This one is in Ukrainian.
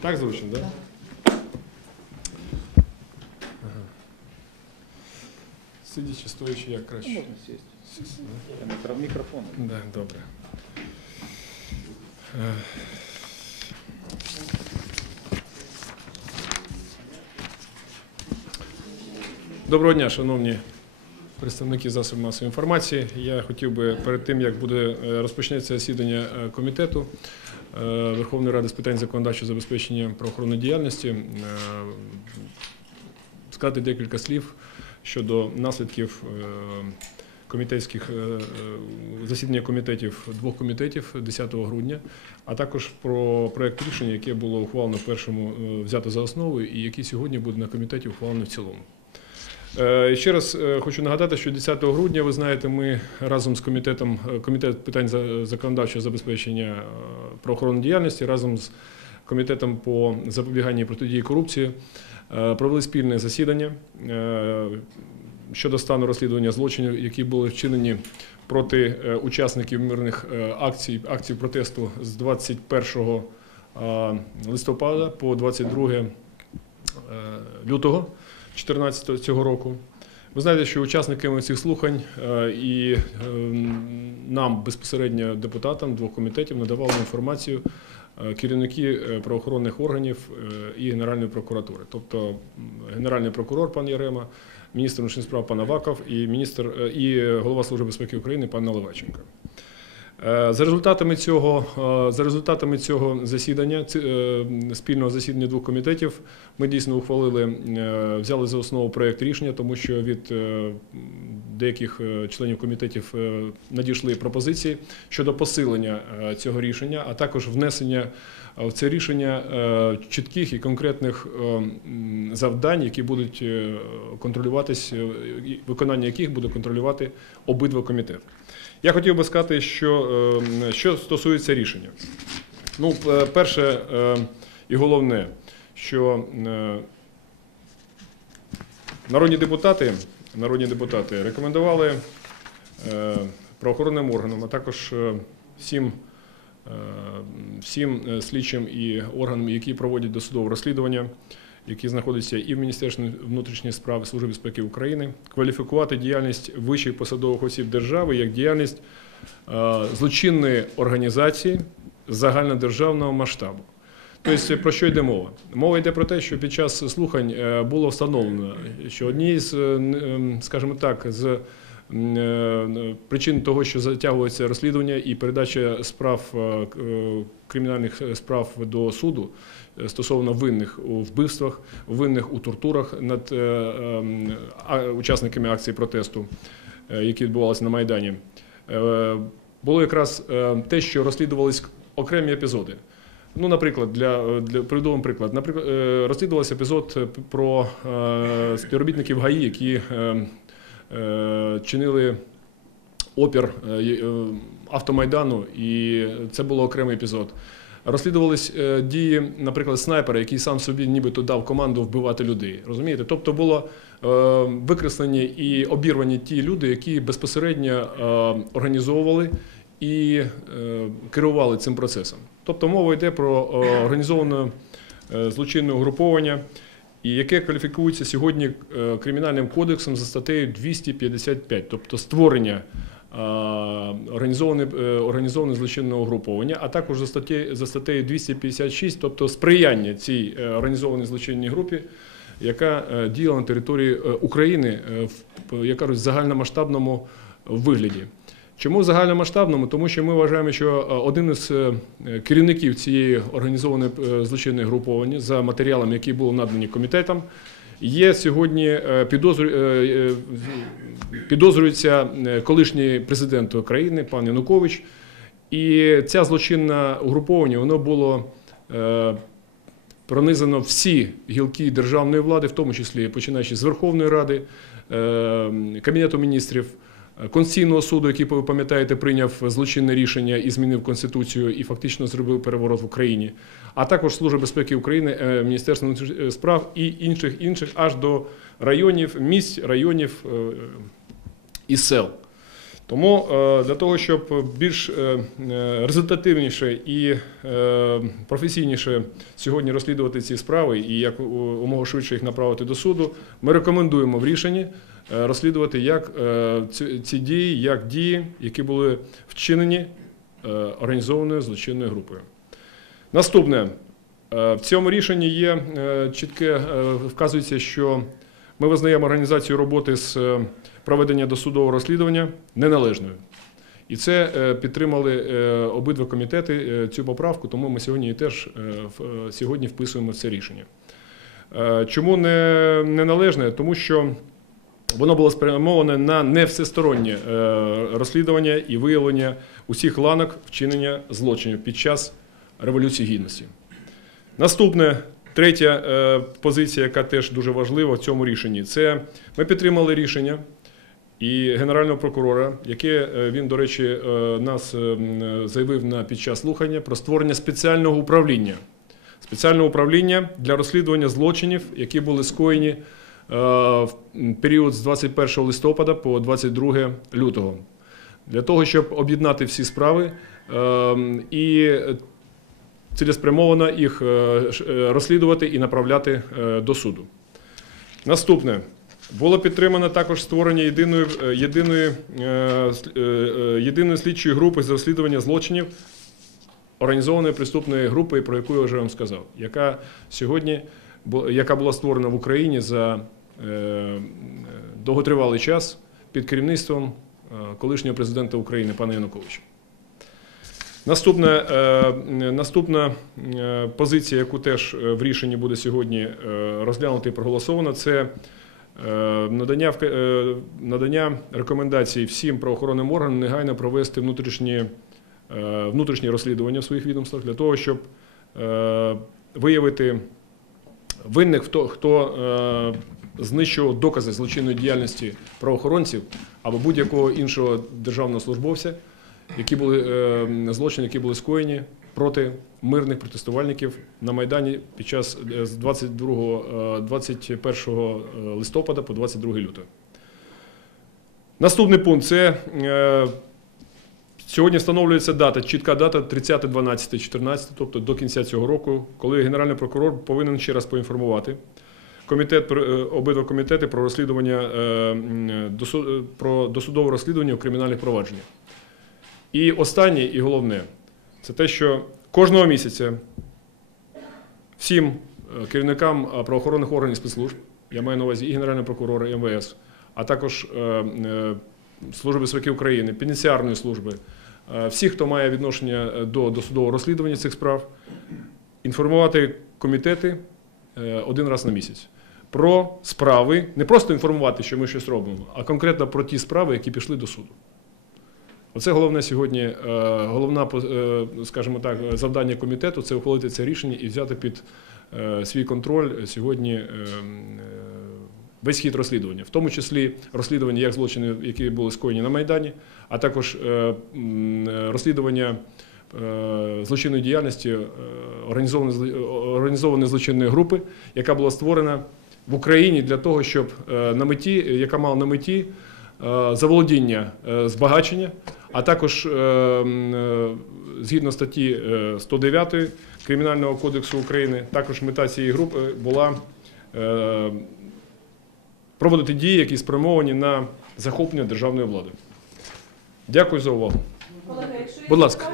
Так зручно, так? Да? Ага. Сидячи, стоячи, як краще. Можна сісти. Мікро- Мікрофон. Да, добре. Е, Доброго дня, шановні представники засобів масової інформації. Я хотів би перед тим, як буде е, розпочнеться засідання е, комітету Верховної Ради з питань законодавчого забезпечення правоохоронної діяльності, е, сказати декілька слів щодо наслідків е, комітетських е, е, засідання комітетів двох комітетів 10 грудня, а також про проект рішення, яке було ухвалено в першому е, взято за основу, і який сьогодні буде на комітеті ухвалено в цілому. Е, Ще раз е, хочу нагадати, що 10 грудня, ви знаєте, ми разом з комітетом е, комітет питань за- законодавчого забезпечення правоохоронної діяльності, разом з комітетом по запобіганню і протидії корупції провели спільне засідання щодо стану розслідування злочинів, які були вчинені проти учасників мирних акцій, акцій протесту з 21 е, листопада по 22 е, лютого 2014 цього року. Ви знаєте, що учасниками цих слухань е, і е, нам безпосередньо депутатам двох комітетів надавали інформацію е, керівники правоохоронних органів і Генеральної прокуратури, тобто Генеральний прокурор пан Ярема, міністр внутрішніх справ пан Аваков і міністр і голова Служби безпеки України пан Наливайченко. Е, За результатами цього, е, за результатами цього засідання, е, спільного засідання двох комітетів, ми дійсно ухвалили, взяли за основу проєкт рішення, тому що від деяких членів комітетів надійшли пропозиції щодо посилення цього рішення, а також внесення в це рішення чітких і конкретних завдань, які будуть контролюватись, виконання яких буде контролювати обидва комітети. Я хотів би сказати, що, е, що стосується рішення. Ну, е, перше е, і головне, що народні депутати, народні депутати рекомендували правоохоронним органам, а також всім, всім слідчим і органам, які проводять досудове розслідування, які знаходяться і в Міністерстві внутрішніх справ Служби безпеки України, кваліфікувати діяльність вищих посадових осіб держави як діяльність е, злочинної організації загальнодержавного масштабу. Тобто, про що йде мова? Мова йде про те, що під час слухань е, було встановлено, що однією з, е, ем, скажімо так, з причин того, що затягується розслідування і передача справ е, е, кримінальних справ до суду е, стосовно винних у вбивствах, винних у тортурах над е, учасниками акції протесту, е, які відбувалися на Майдані, е, було якраз е, те, що розслідувались окремі епізоди. Ну, наприклад, для, для приведу вам приклад. Наприклад, е, розслідувався епізод е, про е, співробітників ГАІ, які е, е, чинили опір е, е, автомайдану, і це було окремий епізод. Розслідувались е, дії, наприклад, снайпера, який сам собі нібито дав команду вбивати людей. Розумієте? Тобто було е, викреслені і обірвані ті люди, які безпосередньо е, організовували і е, керували цим процесом. Тобто мова йде про е, організоване е, злочинне угруповання, і яке кваліфікується сьогодні е, кримінальним кодексом за статтею 255, тобто створення е, організоване, е, злочинне угруповання, а також за статтею, за статтею 256, тобто сприяння цій організованій злочинній групі, яка діяла на території України в як кажуть, загальномасштабному вигляді. Чому в загальномасштабному? Тому що ми вважаємо, що е, один із е, керівників цієї організованої е, злочинної груповання за матеріалами, які були надані комітетам, є сьогодні підозрю- підозрюється колишній президент України пан Янукович. І ця злочинна угруповання воно було пронизано всі гілки державної влади, в тому числі починаючи з Верховної Ради, Кабінету міністрів, Конституційного суду, який, ви пам'ятаєте, прийняв злочинне рішення і змінив Конституцію і фактично зробив переворот в Україні, а також Служба безпеки України, е, Міністерство внутрішніх справ і інших інших аж до районів, місць, районів е, і сел. Тому е, для того, щоб більш е, е, результативніше і професійніше сьогодні розслідувати ці справи і як умога швидше їх направити до суду, ми рекомендуємо в рішенні розслідувати як ці, дії, як дії, які були вчинені організованою злочинною групою. Наступне. В цьому рішенні є чітке вказується, що ми визнаємо організацію роботи з е, проведення досудового розслідування неналежною. І це е, підтримали е, обидва комітети цю поправку, тому ми сьогодні теж сьогодні вписуємо в це рішення. Чому не неналежне? Тому що воно було спрямоване на не всестороннє е, розслідування і виявлення усіх ланок вчинення злочинів під час Революції Гідності. Наступне, третя е, позиція, яка теж дуже важлива в цьому рішенні, це ми підтримали рішення і генерального прокурора, яке е, він, до речі, е, нас заявив на під час слухання про створення спеціального управління. Спеціального управління для розслідування злочинів, які були скоєні в період з 21 листопада по 22 лютого. Для того, щоб об'єднати всі справи і цілеспрямовано їх е, е, розслідувати і направляти е, до суду. Наступне. Було підтримано також створення єдиної, єдиної, єдиної слідчої групи з розслідування злочинів організованої преступної групи, про яку я вже вам сказав, яка сьогодні яка була створена в Україні за довготривалий час під керівництвом колишнього президента України пана Януковича. Наступна, е, наступна е, позиція, яку теж е, в рішенні буде сьогодні розглянута і проголосована, це надання, надання рекомендацій всім правоохоронним органам негайно провести внутрішні, внутрішні розслідування в своїх відомствах для того, щоб виявити винних, хто, хто знищував докази злочинної діяльності правоохоронців або будь-якого іншого державного службовця, які були е, злочини, які були скоєні проти мирних протестувальників на Майдані під час е, з 22, е, 21 листопада по 22 лютого. Наступний пункт це е, сьогодні встановлюється дата, чітка дата 30.12.14, тобто до кінця цього року, коли Генеральний прокурор повинен ще раз поінформувати комітет, е, обидва комітети про розслідування е, е, про досудове розслідування у кримінальних провадженнях. І останнє, і головне, це те, що кожного місяця всім е, керівникам е, правоохоронних органів спецслужб, я маю на увазі і Генерального прокурора, і МВС, а також е, Служби безпеки України, пенітенціарної служби, всі, хто має відношення до досудового розслідування цих справ, інформувати комітети один раз на місяць. Про справи, не просто інформувати, що ми щось робимо, а конкретно про ті справи, які пішли до суду. Оце головне сьогодні, е, головна, е, скажімо так, завдання комітету це ухвалити це рішення і взяти під е, свій контроль сьогодні весь хід розслідування, в тому числі розслідування як злочинів, які були скоєні на Майдані, а також розслідування злочинної діяльності організованої злочинної групи, яка була створена в Україні для того, щоб на меті, яка мала на меті заволодіння збагачення, а також е, е, згідно статті е, 109 Кримінального кодексу України, також мета цієї групи була е, проводити дії, які спрямовані на захоплення державної влади. Дякую за увагу. Будь ласка.